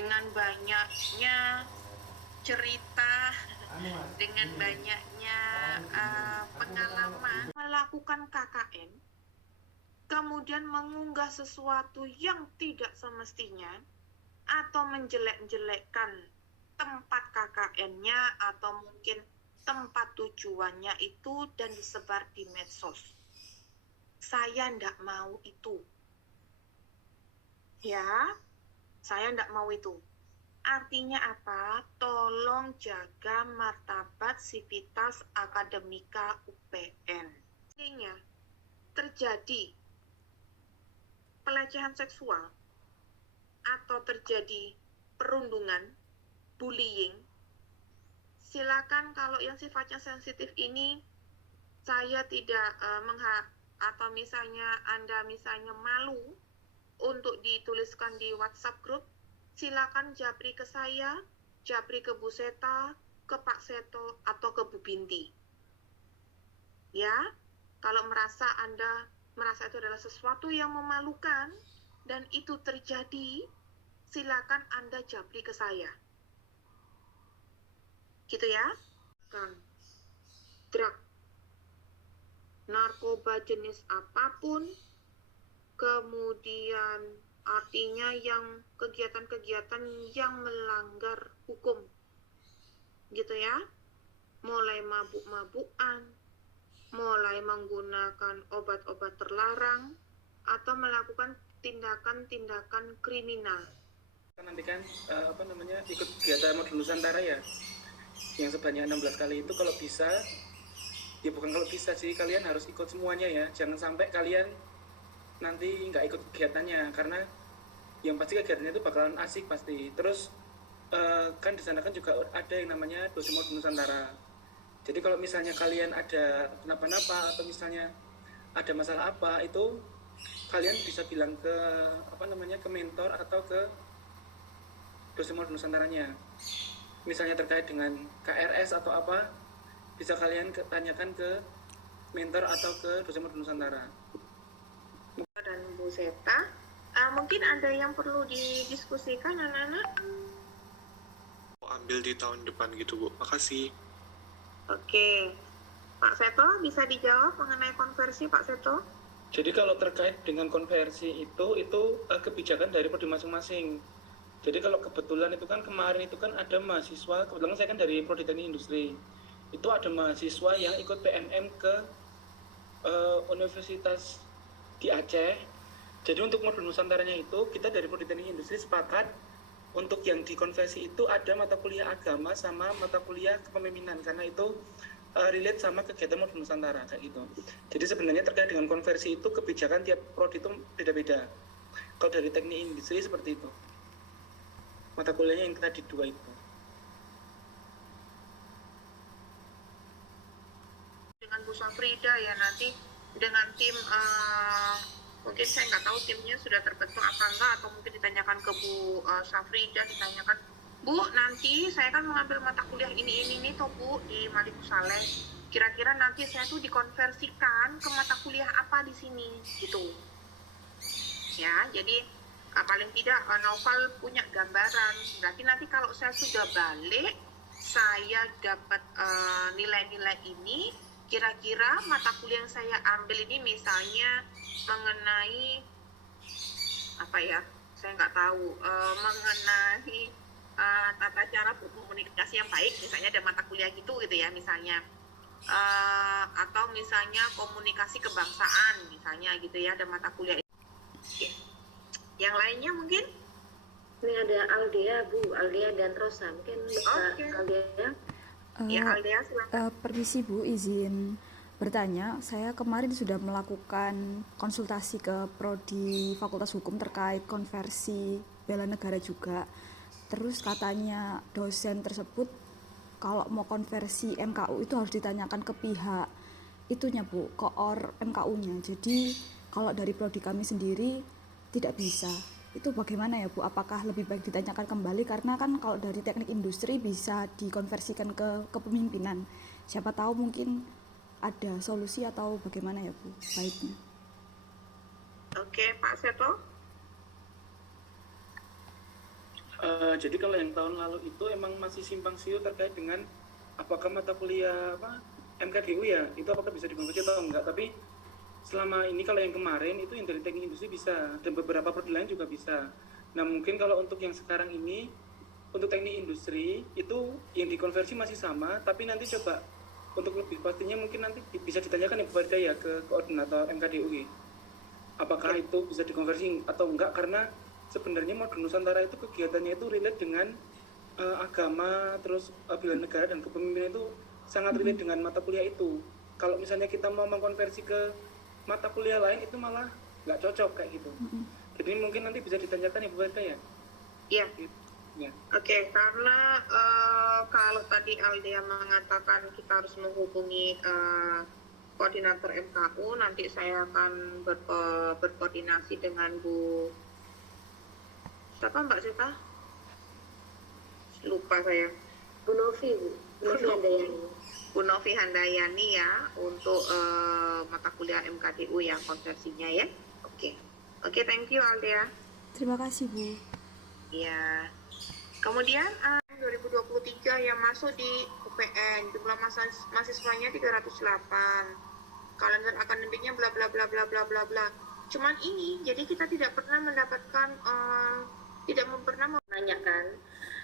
dengan banyaknya cerita, dengan banyaknya pengalaman melakukan KKN, kemudian mengunggah sesuatu yang tidak semestinya atau menjelek-jelekkan tempat KKN-nya atau mungkin tempat tujuannya itu dan disebar di medsos. Saya ndak mau itu. Ya, saya ndak mau itu. Artinya apa? Tolong jaga martabat Sivitas Akademika UPN. Artinya, terjadi pelecehan seksual atau terjadi perundungan, bullying, silakan kalau yang sifatnya sensitif ini saya tidak atau misalnya Anda misalnya malu untuk dituliskan di WhatsApp group, silakan japri ke saya, japri ke Bu Seta, ke Pak Seto, atau ke Bu Binti. Ya, kalau Anda merasa itu adalah sesuatu yang memalukan dan itu terjadi, silakan Anda japri ke saya. Gitu ya. Kan. Drug, narkoba jenis apapun, kemudian artinya yang kegiatan-kegiatan yang melanggar hukum. Gitu ya. Mulai mabuk-mabukan, mulai menggunakan obat-obat terlarang, atau melakukan tindakan-tindakan kriminal. Nanti kan ikut kegiatan Modul Nusantara ya, yang sebanyak 16 kali itu kalau bisa, ya bukan kalau bisa sih, kalian harus ikut semuanya ya. Jangan sampai kalian nanti nggak ikut kegiatannya, karena yang pasti kegiatannya itu bakalan asik pasti. Terus kan di sana kan juga ada yang namanya dosen Modul Nusantara. Jadi kalau misalnya kalian ada kenapa-napa atau misalnya ada masalah apa, itu kalian bisa bilang ke ke mentor atau ke dosen Modul Nusantaranya. Misalnya terkait dengan KRS atau apa, bisa kalian tanyakan ke mentor atau ke dosen Modul Nusantara. Dan Bu Seta, mungkin ada yang perlu didiskusikan anak-anak? Ambil di tahun depan gitu Bu, makasih. Oke, Pak Seto bisa dijawab mengenai konversi Pak Seto? Jadi kalau terkait dengan konversi itu kebijakan dari prodi masing-masing. Jadi kalau kebetulan itu kan kemarin itu kan ada mahasiswa, kebetulan saya kan dari Prodi Teknik Industri, itu ada mahasiswa yang ikut PNM ke universitas di Aceh. Jadi untuk Modul Nusantaranya itu kita dari Prodi Teknik Industri sepakat untuk yang dikonversi itu ada mata kuliah agama sama mata kuliah kepemimpinan, karena itu relate sama kegiatan Modul Nusantara kayak gitu. Jadi sebenarnya terkait dengan konversi itu kebijakan tiap prodi itu beda-beda. Kalau dari Teknik Industri seperti itu, mata kuliahnya yang tadi dua itu. Dengan Bu Safrida ya, nanti dengan tim mungkin saya nggak tahu timnya sudah terbentuk apa enggak, atau mungkin ditanyakan ke Bu Safrida, ditanyakan, Bu, nanti saya kan mengambil mata kuliah ini toh Bu di Maliku Saleh. Kira-kira nanti saya tuh dikonversikan ke mata kuliah apa di sini gitu. Ya, jadi paling tidak Noval punya gambaran. Berarti nanti kalau saya sudah balik, saya dapat nilai-nilai ini, kira-kira mata kuliah yang saya ambil ini misalnya mengenai apa ya, saya nggak tahu, mengenai tata cara berkomunikasi yang baik, misalnya ada mata kuliah gitu ya misalnya, atau misalnya komunikasi kebangsaan misalnya gitu ya, ada mata kuliah. Oke. Yang lainnya mungkin? Ini ada Aldea Bu, Aldea dan Rosa, mungkin bisa Aldea. Ya Aldea silakan. Permisi Bu, izin bertanya. Saya kemarin sudah melakukan konsultasi ke Prodi Fakultas Hukum terkait konversi bela negara juga. Terus katanya dosen tersebut kalau mau konversi MKU itu harus ditanyakan ke pihak itunya Bu, koor MKU-nya. Jadi kalau dari prodi kami sendiri tidak bisa. Itu bagaimana ya Bu? Apakah lebih baik ditanyakan kembali, karena kan kalau dari teknik industri bisa dikonversikan ke kepemimpinan. Siapa tahu mungkin ada solusi atau bagaimana ya Bu baiknya. Oke, Pak Seto. Jadi kalau yang tahun lalu itu emang masih simpang siur terkait dengan apakah mata kuliah MKDU ya, itu apakah bisa dikonversi atau enggak. Tapi selama ini kalau yang kemarin itu yang dari teknik industri bisa, dan beberapa prodi lain juga bisa. Nah mungkin kalau untuk yang sekarang ini, untuk teknik industri itu yang dikonversi masih sama, tapi nanti coba untuk lebih pastinya mungkin nanti bisa ditanyakan Ibu Farida ya ke koordinator MKDU. Apakah itu bisa dikonversi atau enggak, karena sebenarnya modul Nusantara itu kegiatannya itu relate dengan agama, terus bela negara dan kepemimpinan itu sangat relate dengan mata kuliah itu. Kalau misalnya kita mau mengkonversi ke mata kuliah lain itu malah nggak cocok kayak gitu. Jadi mungkin nanti bisa ditanyakan Ibu Farida ya. Iya. Ya. Oke, karena kalau tadi Aldea mengatakan kita harus menghubungi koordinator MKU, nanti saya akan berkoordinasi dengan siapa Mbak Sita? Lupa saya. Bu Novi Handayani. Bu Novi Handayani ya, untuk mata kuliah MKDU yang konversinya ya. Oke, thank you Aldea. Terima kasih, Bu. Ya. Kemudian 2023 yang masuk di UPN, jumlah mahasiswanya 308. Kalender akademiknya bla bla bla bla bla bla bla. Cuman ini, jadi kita tidak pernah mendapatkan pernah Menanyakan.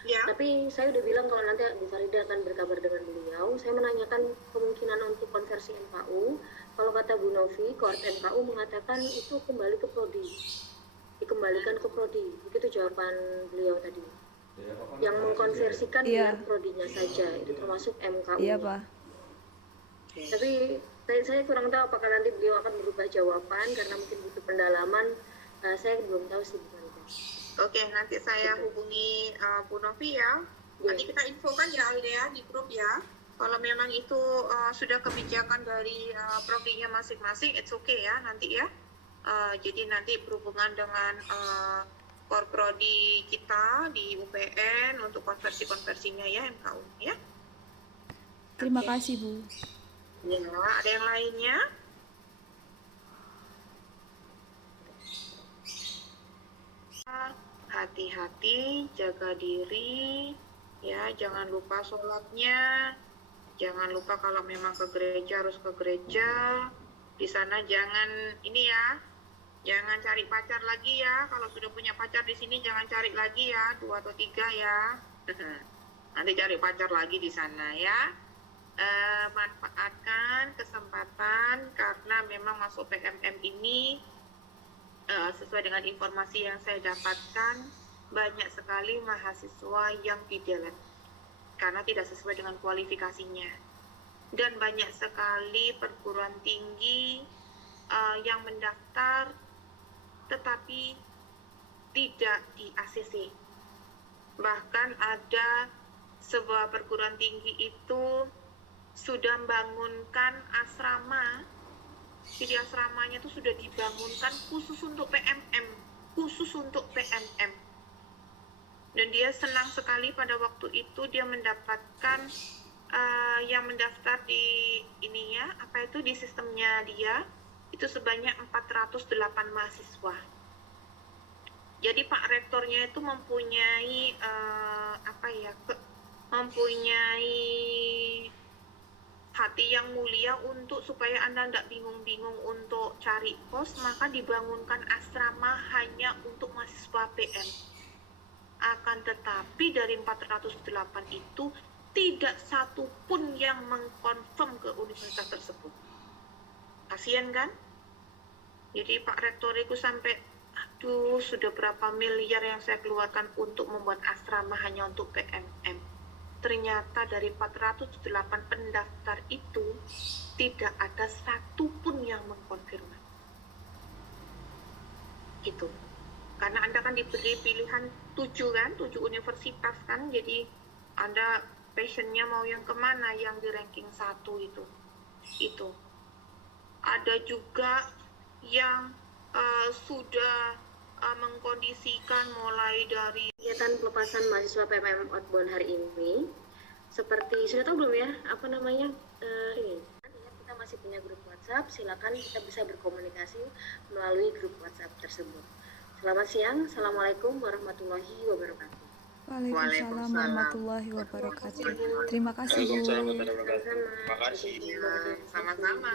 ya. Tapi saya udah bilang kalau nanti Bu Farida akan berkabar dengan beliau. Saya menanyakan kemungkinan untuk konversi MKU. Kalau kata Bu Novi, Koord MKU mengatakan itu kembali ke prodi. Dikembalikan ke prodi. Begitu jawaban beliau tadi. Yang mengkonversikan Iya. dengan prodinya saja, itu termasuk MKU. Iya, Pak. Tapi saya kurang tahu apakah nanti beliau akan berubah jawaban karena mungkin butuh pendalaman. Saya belum tahu sih Bu Farida. Oke, nanti saya hubungi Bu Novi ya. Nanti kita infokan ya Aldea di grup ya. Kalau memang itu sudah kebijakan dari prodinya masing-masing, it's okay ya nanti ya. Jadi nanti berhubungan dengan prodi kita di UPN untuk konversinya ya MKU ya. Terima Oke. kasih, Bu. Ya, ada yang lainnya? Hati-hati, jaga diri, ya, jangan lupa sholatnya, jangan lupa kalau memang ke gereja harus ke gereja, di sana jangan ini ya, jangan cari pacar lagi ya, kalau sudah punya pacar di sini jangan cari lagi ya, 2 atau 3 ya, nanti cari pacar lagi di sana ya. Manfaatkan kesempatan karena memang masuk PMM ini sesuai dengan informasi yang saya dapatkan banyak sekali mahasiswa yang di-delete karena tidak sesuai dengan kualifikasinya, dan banyak sekali perguruan tinggi yang mendaftar tetapi tidak di ACC. Bahkan ada sebuah perguruan tinggi itu sudah membangunkan asrama, jadi asramanya itu sudah dibangunkan khusus untuk PMM, dan dia senang sekali pada waktu itu dia mendapatkan yang mendaftar di ininya, di sistemnya dia itu sebanyak 408 mahasiswa. Jadi Pak Rektornya itu mempunyai mempunyai hati yang mulia untuk supaya Anda tidak bingung-bingung untuk cari kos, maka dibangunkan asrama hanya untuk mahasiswa PM. Akan tetapi dari 408 itu tidak satu pun yang mengkonfirm ke universitas tersebut. Kasian kan? Jadi Pak Rektor itu sampai, aduh, sudah berapa miliar yang saya keluarkan untuk membuat asrama hanya untuk PMM. Ternyata dari 408 pendaftar itu tidak ada satu pun yang mengkonfirmasi. Gitu. Karena Anda kan diberi pilihan 7 universitas kan, jadi Anda passionnya mau yang kemana, yang di ranking 1 itu. Ada juga yang sudah mengkondisikan mulai dari Kegiatan pelepasan mahasiswa PMM outbound hari ini, seperti sudah tahu belum ya, ini kita masih punya grup WhatsApp, silakan kita bisa berkomunikasi melalui grup WhatsApp tersebut. Selamat siang, Assalamualaikum warahmatullahi wabarakatuh. Waalaikumsalam warahmatullahi wabarakatuh. Terima kasih Bu. Waalaikumsalam warahmatullahi wabarakatuh. Sama-sama. Makasih. Iya, sama-sama.